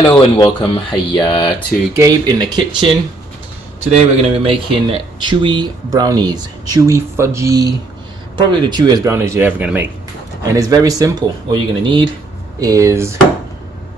Hello and welcome to Gabe in the kitchen. Today we're going to be making chewy brownies, chewy fudgy, probably the chewiest brownies you're ever going to make. And it's very simple. All you're going to need is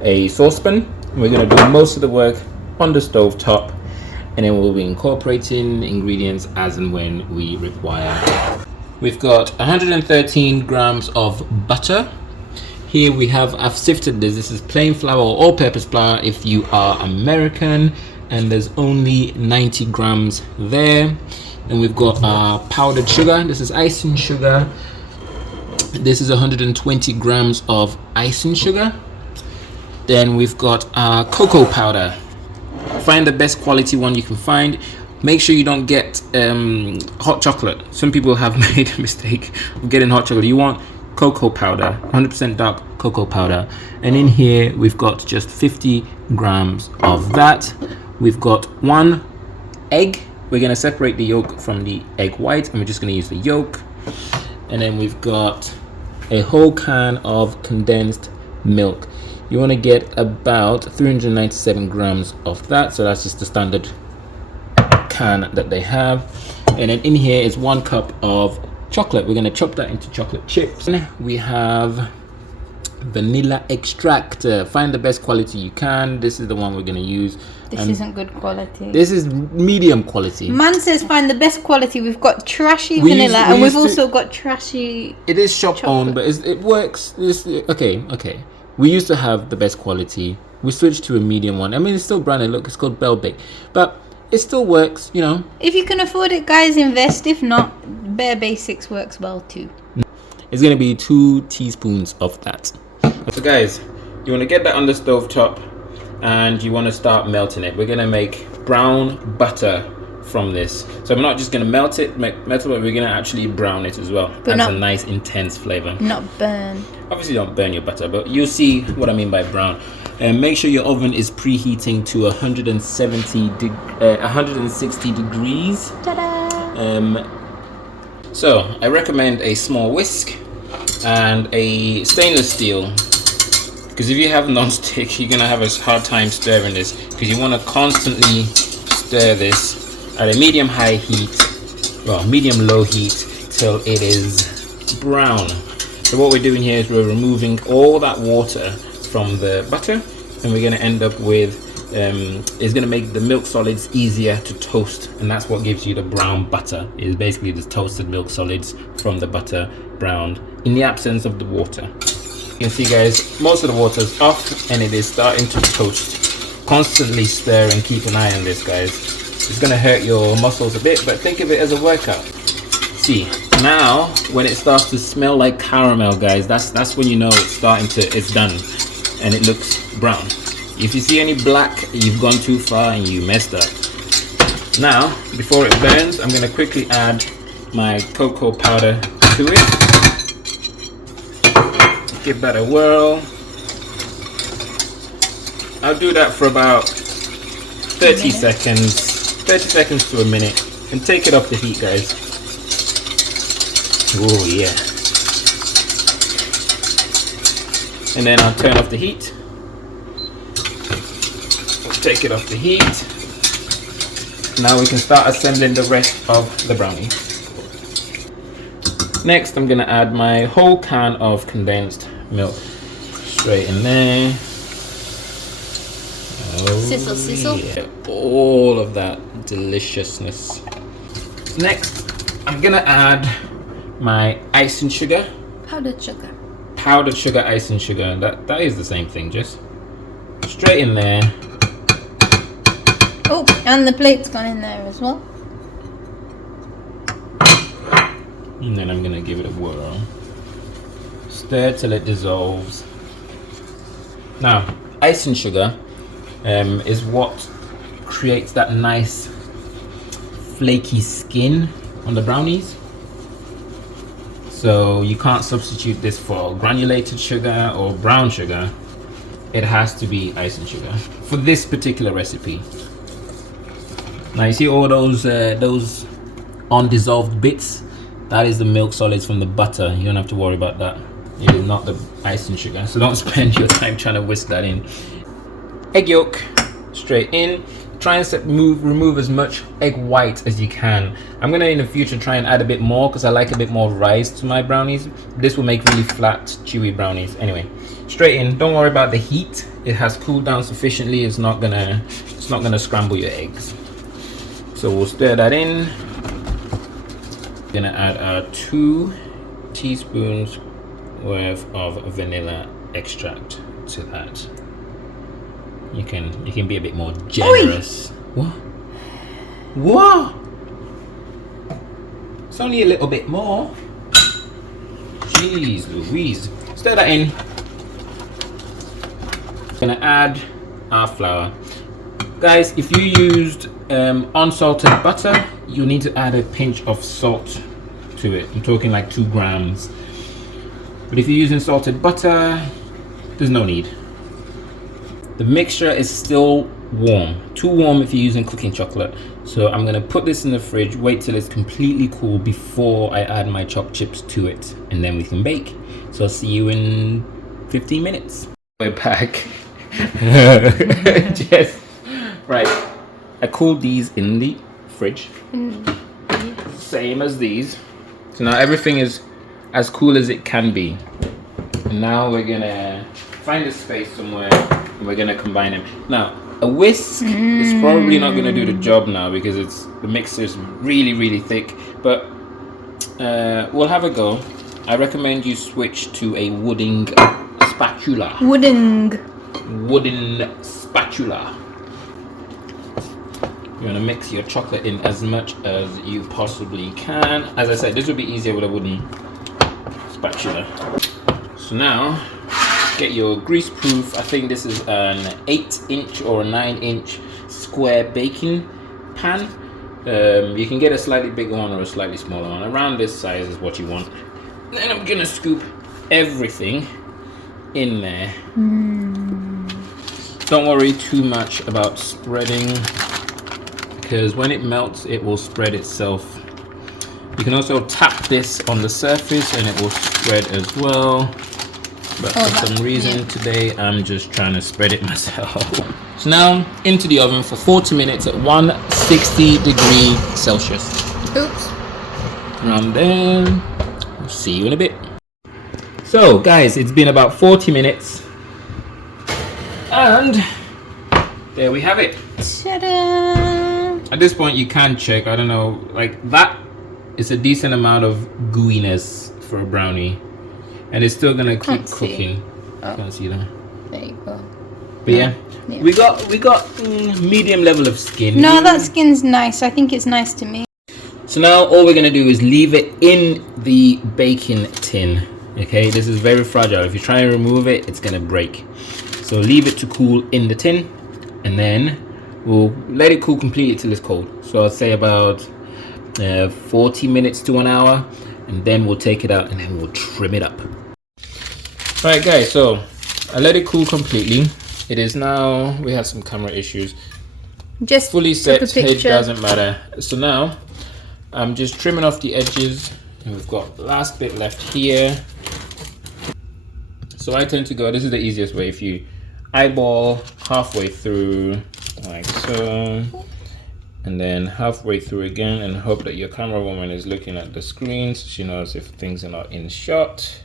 a saucepan. We're going to do most of the work on the stove top, and then we'll be incorporating ingredients as and when we require. We've got 113 grams of butter. Here we have, I've sifted this is plain flour or all-purpose flour if you are American, and there's only 90 grams there. And we've got our powdered sugar. This is icing sugar. This is 120 grams of icing sugar. Then we've got our cocoa powder. Find the best quality one you can find. Make sure you don't get hot chocolate. Some people have made a mistake of getting hot chocolate. You want cocoa powder, 100% dark cocoa powder. And in here we've got just 50 grams of that. We've got one egg. We're going to separate the yolk from the egg white, and we're just going to use the yolk. And then we've got a whole can of condensed milk. You want to get about 397 grams of that, so that's just the standard can that they have. And then in here is 1 cup of chocolate. We're going to chop that into chocolate chips. We have vanilla extract. Find the best quality you can. This is the one we're going to use. This isn't good quality. This is medium quality. Man says find the best quality. We've got trashy vanilla, and we've also got trashy. It is shop owned, but it works. Okay. We used to have the best quality. We switched to a medium one. I mean, it's still branded. Look, it's called Bell Bake, but it still works, you know. If you can afford it, guys, invest. If not, Bare Basics works well too. It's going to be 2 teaspoons of that. So guys, you want to get that on the stove top, and you want to start melting it. We're going to make brown butter from this. So I'm not just going to melt it, but we're going to actually brown it as well. That's a nice intense flavor. Not burn. Obviously don't burn your butter, but you'll see what I mean by brown. Make sure your oven is preheating to 160 degrees. Ta-da! So I recommend a small whisk and a stainless steel, because if you have non-stick, you're gonna have a hard time stirring this, because you want to constantly stir this at a medium-high heat, well, medium-low heat, till it is brown. So what we're doing here is we're removing all that water from the butter, and we're going to end up with it's going to make the milk solids easier to toast, and that's what gives you the brown butter. Is basically the toasted milk solids from the butter browned in the absence of the water. You can see, guys, most of the water is off and it is starting to toast. Constantly stir and keep an eye on this, guys. It's going to hurt your muscles a bit, but think of it as a workout. See, now when it starts to smell like caramel, guys, that's when you know it's done and it looks brown. If you see any black, you've gone too far and you messed up. Now, before it burns, I'm going to quickly add my cocoa powder to it. Give that a whirl. I'll do that for about 30 seconds to a minute, and take it off the heat, guys. Oh yeah. And then I'll turn off the heat. Take it off the heat. Now we can start assembling the rest of the brownie. Next, I'm gonna add my whole can of condensed milk straight in there. Sizzle. Yeah, all of that deliciousness. Next, I'm gonna add my icing sugar. Powdered sugar. Powdered sugar, icing sugar. That is the same thing, just straight in there. Oh, and the plate's gone in there as well. And then I'm gonna give it a whirl. Stir till it dissolves. Now, icing sugar is what creates that nice flaky skin on the brownies. So you can't substitute this for granulated sugar or brown sugar. It has to be icing sugar for this particular recipe. Now you see all those undissolved bits? That is the milk solids from the butter. You don't have to worry about that. It is not the icing sugar. So don't spend your time trying to whisk that in. egg yolk straight in. Try and remove as much egg white as you can. I'm gonna in the future try and add a bit more because I like a bit more rise to my brownies. This will make really flat, chewy brownies. Anyway, straight in. Don't worry about the heat. It has cooled down sufficiently. It's not gonna scramble your eggs. So we'll stir that in. Gonna add our 2 teaspoons worth of vanilla extract to that. You can be a bit more generous. Oi. What? It's only a little bit more. Jeez Louise. Stir that in. Gonna add our flour. Guys, if you used unsalted butter, you need to add a pinch of salt to it. I'm talking like 2 grams. But if you're using salted butter, there's no need. The mixture is still warm. Too warm if you're using cooking chocolate. So I'm gonna put this in the fridge, wait till it's completely cool before I add my chopped chips to it, and then we can bake. So I'll see you in 15 minutes. We're back. Just right. I cooled these in the fridge. Same as these. So now everything is as cool as it can be. And now we're gonna find a space somewhere and we're gonna combine them. Now a whisk is probably not gonna do the job now because the mixer is really thick, but we'll have a go. I recommend you switch to a wooden spatula. Wooden spatula. You're gonna mix your chocolate in as much as you possibly can. As I said, this would be easier with a wooden spatula. So now, get your grease-proof. I think this is an 8-inch or a 9-inch square baking pan. You can get a slightly bigger one or a slightly smaller one. Around this size is what you want. Then I'm gonna scoop everything in there. Don't worry too much about spreading, because when it melts, it will spread itself. You can also tap this on the surface and it will spread as well. But for some reason today, I'm just trying to spread it myself. So now into the oven for 40 minutes at 160°C. Oops. Around there. I'll see you in a bit. So guys, it's been about 40 minutes. And there we have it. Ta-da! At this point you can check, I don't know, like that is a decent amount of gooiness for a brownie. And it's still gonna keep cooking. Oh. Can't see that. There you go. But yeah, we got medium level of skin. No, that skin's nice. I think it's nice to me. So now all we're gonna do is leave it in the baking tin. Okay, this is very fragile. If you try and remove it, it's gonna break. So leave it to cool in the tin, and then we'll let it cool completely till it's cold. So I'll say about 40 minutes to 1 hour, and then we'll take it out and then we'll trim it up. Alright guys, so I let it cool completely. It is now, we had some camera issues. Just fully set, it doesn't matter. So now I'm just trimming off the edges, and we've got the last bit left here. So I tend to go, this is the easiest way, if you eyeball halfway through like so, and then halfway through again, and hope that your camera woman is looking at the screen so she knows if things are not in shot.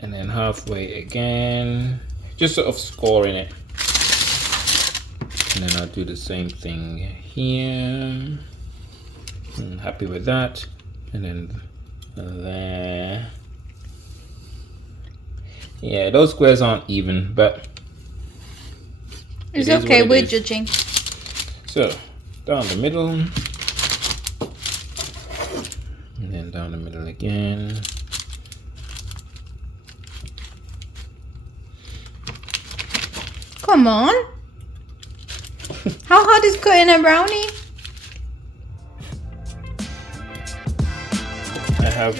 And then halfway again, just sort of scoring it. And then I'll do the same thing here. I'm happy with that. And then there. Yeah, those squares aren't even, but it's okay, we're judging. So, down the middle. And then down the middle again. Come on. How hard is cutting a brownie? I have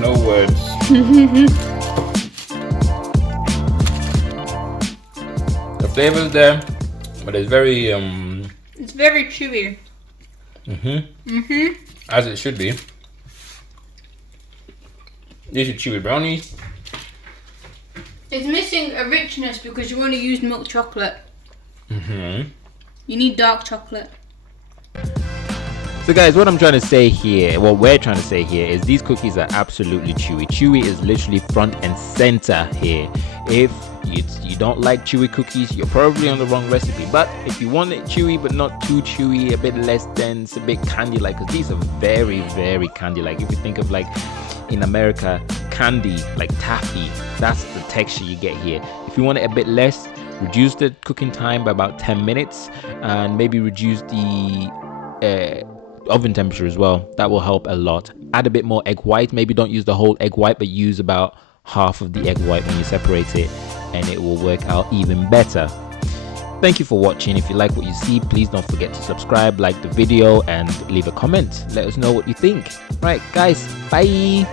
no words. The flavor's there, but it's very it's very chewy. As it should be. These are chewy brownies. It's missing a richness because you only used milk chocolate. Mm-hmm. You need dark chocolate. So guys, what I'm trying to say here, what we're trying to say here is these cookies are absolutely chewy. Chewy is literally front and center here. If you don't like chewy cookies, you're probably on the wrong recipe. But if you want it chewy but not too chewy, a bit less dense, a bit candy-like, because these are very, very candy-like. If you think of like in America, candy, like taffy, that's the texture you get here. If you want it a bit less, reduce the cooking time by about 10 minutes and maybe reduce the oven temperature as well. That will help a lot. Add a bit more egg white. Maybe don't use the whole egg white, but use about half of the egg white when you separate it, and it will work out even better. Thank you for watching. If you like what you see, please don't forget to subscribe, like the video, and leave a comment. Let us know what you think. Right, guys, bye.